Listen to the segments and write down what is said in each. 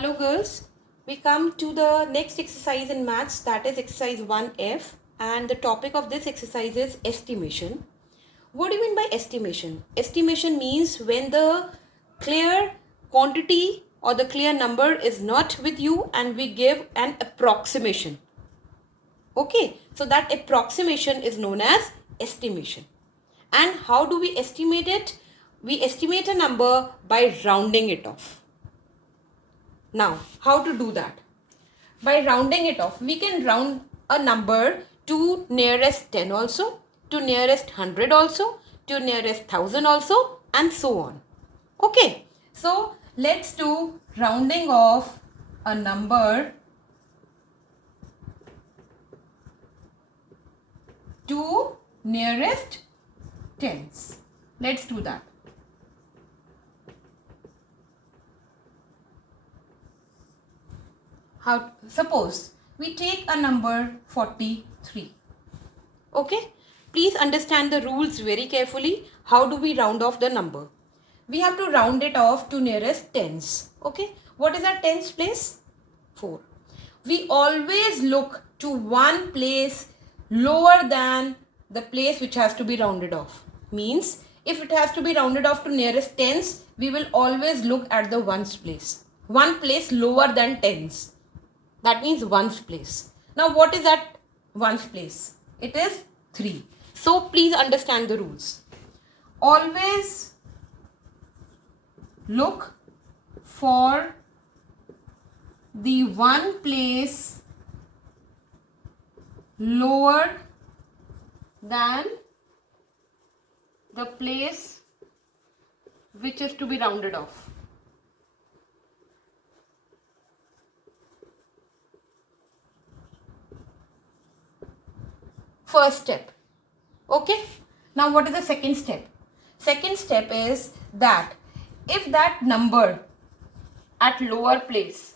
Hello girls, we come to the next exercise in maths, that is exercise 1F, and the topic of this exercise is estimation. What do you mean by estimation? Estimation means when the clear quantity or the clear number is not with you and we give an approximation. Okay, so that approximation is known as estimation. And how do we estimate it? We estimate a number by rounding it off. Now, how to do that? By rounding it off, we can round a number to nearest 10 also, to nearest 100 also, to nearest 1000 also, and so on. Okay, so let's do rounding off a number to nearest tens. Let's do that. Suppose we take a number 43. Okay, please understand the rules very carefully. How do we round off the number? We have to round it off to nearest tens. Okay, what is our tens place? 4. We always look to one place lower than the place which has to be rounded off. Means if it has to be rounded off to nearest tens, we will always look at the ones place. One place lower than tens. That means ones place. Now what is that ones place? It is 3. So please understand the rules. Always look for the one place lower than the place which is to be rounded off. First step. Okay. Now what is the second step? Second step is that if that number at lower place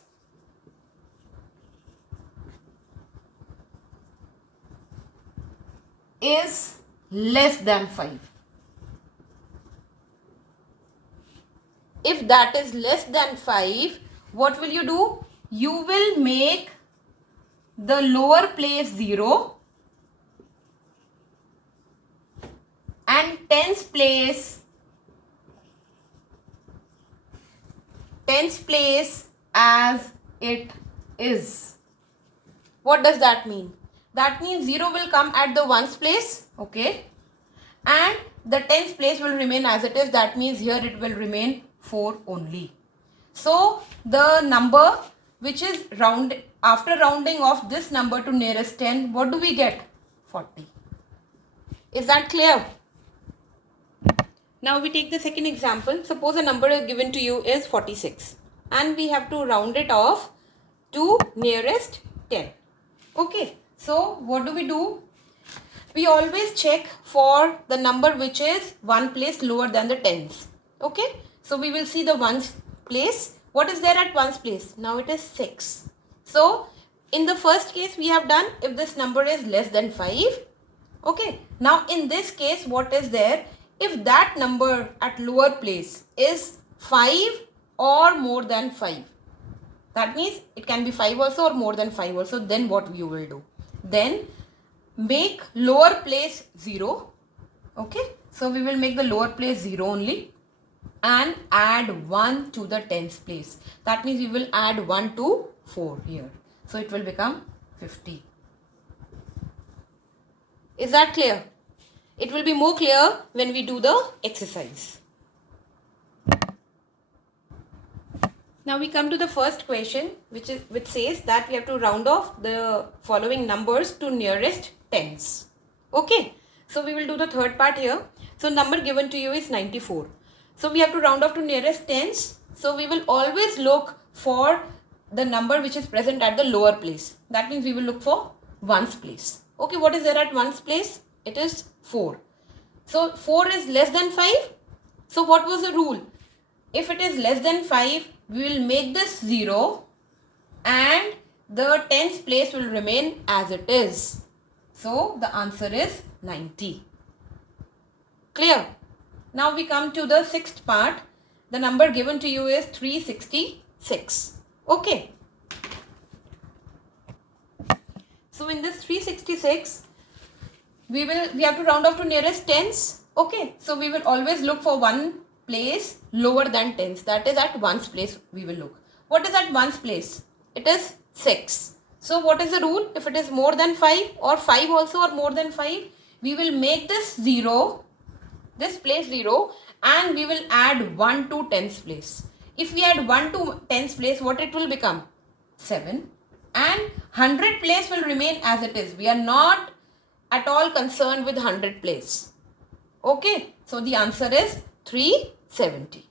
is less than 5. If that is less than 5, what will you do? You will make the lower place 0 and tens place as it is. What does that mean? That means 0 will come at the ones place, okay, and the tens place will remain as it is. That means here it will remain 4 only. So the number which is after rounding off this number to nearest 10, what do we get? 40. Is that clear? Now we take the second example. Suppose a number given to you is 46 and we have to round it off to nearest 10. Okay, so what do? We always check for the number which is one place lower than the tens. Okay, so we will see the ones place. What is there at ones place? Now it is 6. So in the first case we have done if this number is less than 5. Okay, now in this case what is there? If that number at lower place is 5 or more than 5, that means it can be 5 also or more than 5 also, then what you will do? Then make lower place 0. Okay, so we will make the lower place 0 only and add 1 to the tens place. That means we will add 1 to 4 here. So it will become 50. Is that clear? It will be more clear when we do the exercise. Now we come to the first question which says that we have to round off the following numbers to nearest tens. Okay, so we will do the third part here. So number given to you is 94. So we have to round off to nearest tens. So we will always look for the number which is present at the lower place. That means we will look for ones place. Okay, what is there at ones place? It is 4. So 4 is less than 5. So what was the rule? If it is less than 5, we will make this 0 and the tens place will remain as it is. So the answer is 90. Clear? Now we come to the sixth part. The number given to you is 366. Okay. So in this 366, we have to round off to nearest tens. Okay. So we will always look for one place lower than tens. That is at ones place we will look. What is at ones place? It is 6. So what is the rule? If it is more than 5 or 5 also or more than 5, we will make this 0, this place 0, and we will add 1 to tens place. If we add 1 to tens place, what it will become? 7. And 100 place will remain as it is. We are not at all concerned with 100 place. Okay. So the answer is 370.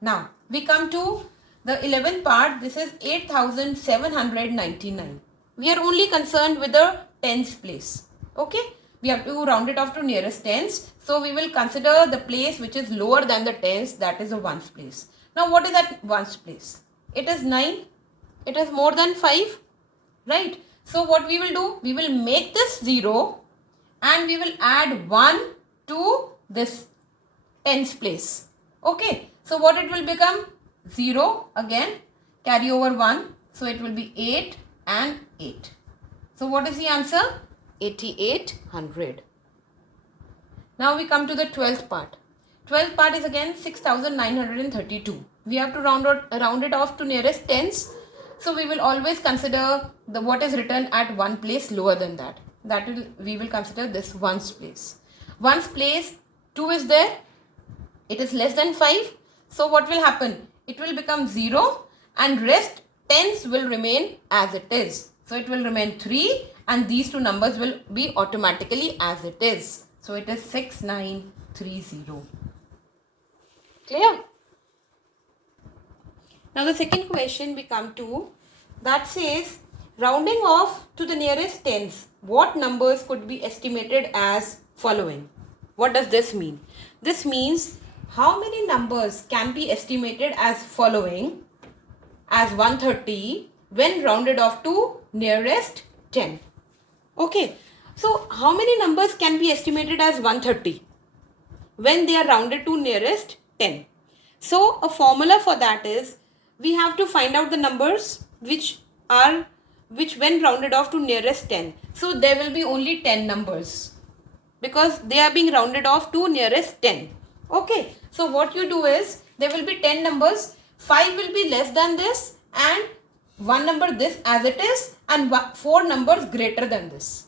Now we come to the 11th part. This is 8799. We are only concerned with the tens place. Okay. We have to round it off to nearest tens. So we will consider the place which is lower than the tens, that is the ones place. Now what is that ones place? It is 9. It is more than 5. Right. So what we will do? We will make this 0 and we will add 1 to this tens place. Okay. So what it will become? 0 again. Carry over 1. So it will be 8 and 8. So what is the answer? 8800. Now we come to the 12th part. 12th part is again 6932. We have to round it off to nearest tens. So we will always consider the what is written at one place lower than that. We will consider this ones place. Ones place 2 is there. It is less than 5. So what will happen? It will become 0 and rest tens will remain as it is. So it will remain 3 and these two numbers will be automatically as it is. So it is 6930. Clear? Now the second question we come to, that says rounding off to the nearest tens, what numbers could be estimated as following? What does this mean? This means how many numbers can be estimated as following as 130 when rounded off to nearest 10. Okay, so how many numbers can be estimated as 130 when they are rounded to nearest 10? So a formula for that is we have to find out the numbers which when rounded off to nearest 10. So there will be only 10 numbers because they are being rounded off to nearest 10. Okay, so what you do is there will be 10 numbers, 5 will be less than this and one number this as it is and 4 numbers greater than this.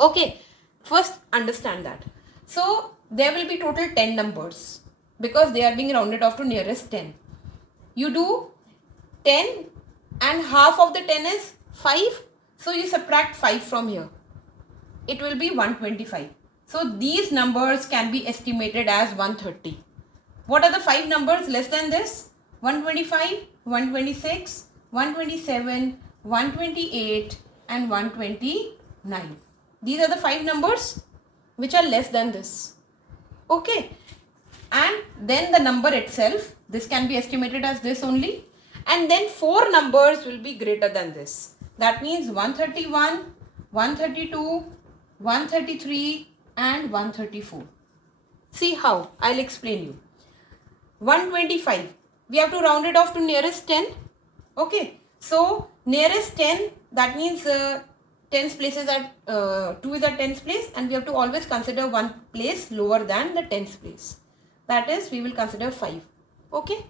Okay, first understand that. So there will be total 10 numbers because they are being rounded off to nearest 10. You do 10 and half of the 10 is 5. So you subtract 5 from here. It will be 125. So these numbers can be estimated as 130. What are the 5 numbers less than this? 125, 126, 127, 128 and 129. These are the 5 numbers which are less than this. Okay. And then the number itself, this can be estimated as this only. And then 4 numbers will be greater than this. That means 131, 132, 133 and 134. See how? I'll explain you. 125. We have to round it off to nearest 10. Okay. So nearest 10, that means tens places are 2 is at tens place and we have to always consider one place lower than the tens place. That is, we will consider 5. Okay.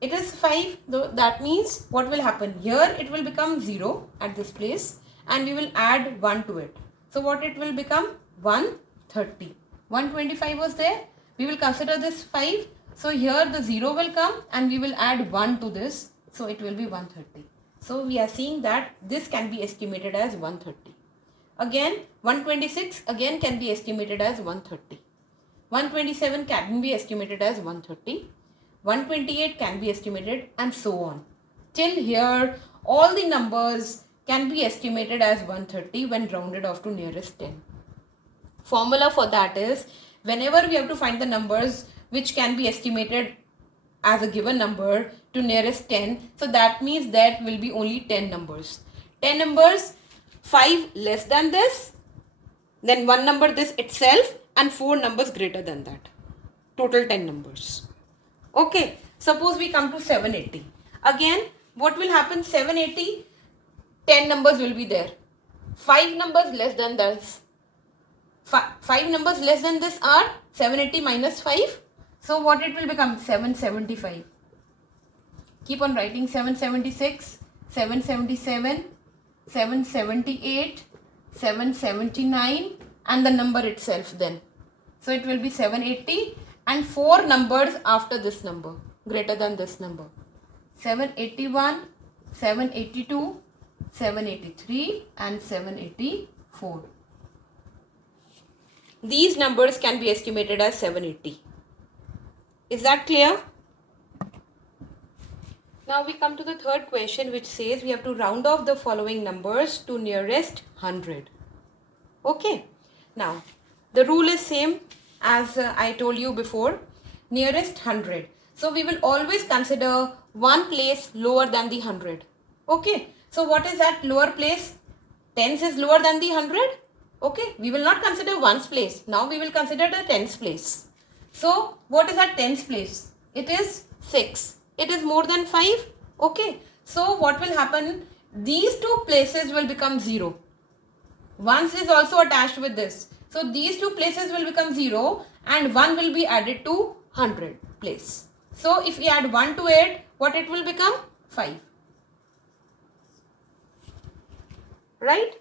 It is 5. That means what will happen? Here it will become 0 at this place and we will add 1 to it. So what it will become? 130. 125 was there. We will consider this 5. So here the 0 will come and we will add 1 to this. So it will be 130. So we are seeing that this can be estimated as 130. Again 126 again can be estimated as 130. 127 can be estimated as 130. 128 can be estimated and so on. Till here all the numbers can be estimated as 130 when rounded off to nearest 10. Formula for that is whenever we have to find the numbers which can be estimated as a given number to nearest 10. So that means that will be only 10 numbers. 10 numbers, 5 less than this, then 1 number this itself and 4 numbers greater than that. Total 10 numbers. Okay, suppose we come to 780. Again, what will happen? 780, 10 numbers will be there. 5 numbers less than this. 5 numbers less than this are 780 minus 5. So what it will become? 775. Keep on writing. 776, 777, 778, 779 and the number itself then. So it will be 780 and 4 numbers after this number greater than this number. 781, 782, 783 and 784. These numbers can be estimated as 780. Is that clear? Now we come to the third question, which says we have to round off the following numbers to nearest 100. Okay. Now the rule is same as I told you before. Nearest 100. So we will always consider one place lower than the 100. Okay. So what is that lower place? Tens is lower than the 100. Okay. We will not consider ones place. Now we will consider the tens place. So what is our tens place? It is 6. It is more than 5. Okay. So what will happen? These two places will become 0. Ones is also attached with this. So these two places will become 0 and 1 will be added to 100 place. So if we add 1 to it, what it will become? 5. Right?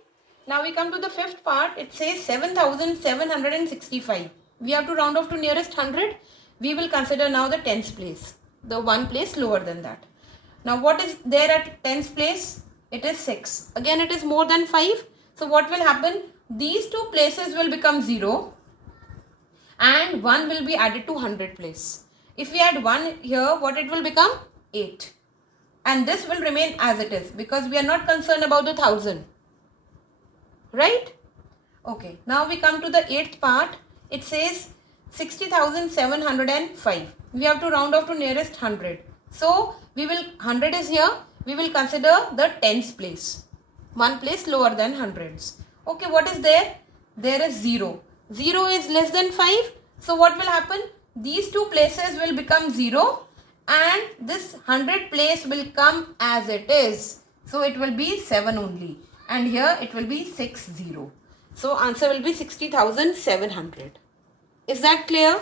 Now we come to the fifth part. It says 7765. We have to round off to nearest 100. We will consider now the tens place. The one place lower than that. Now what is there at tens place? It is 6. Again it is more than 5. So what will happen? These two places will become 0 and 1 will be added to 100 place. If we add 1 here, what it will become? 8. And this will remain as it is because we are not concerned about the 1000. Right? Okay. Now we come to the 8th part. It says 60,705. We have to round off to nearest 100. So we will, 100 is here. We will consider the tens place. One place lower than hundreds. Okay, what is there? There is 0. 0 is less than 5. So what will happen? These two places will become 0 and this 100 place will come as it is. So it will be 7 only. And here it will be 60. So answer will be 60,700. Is that clear?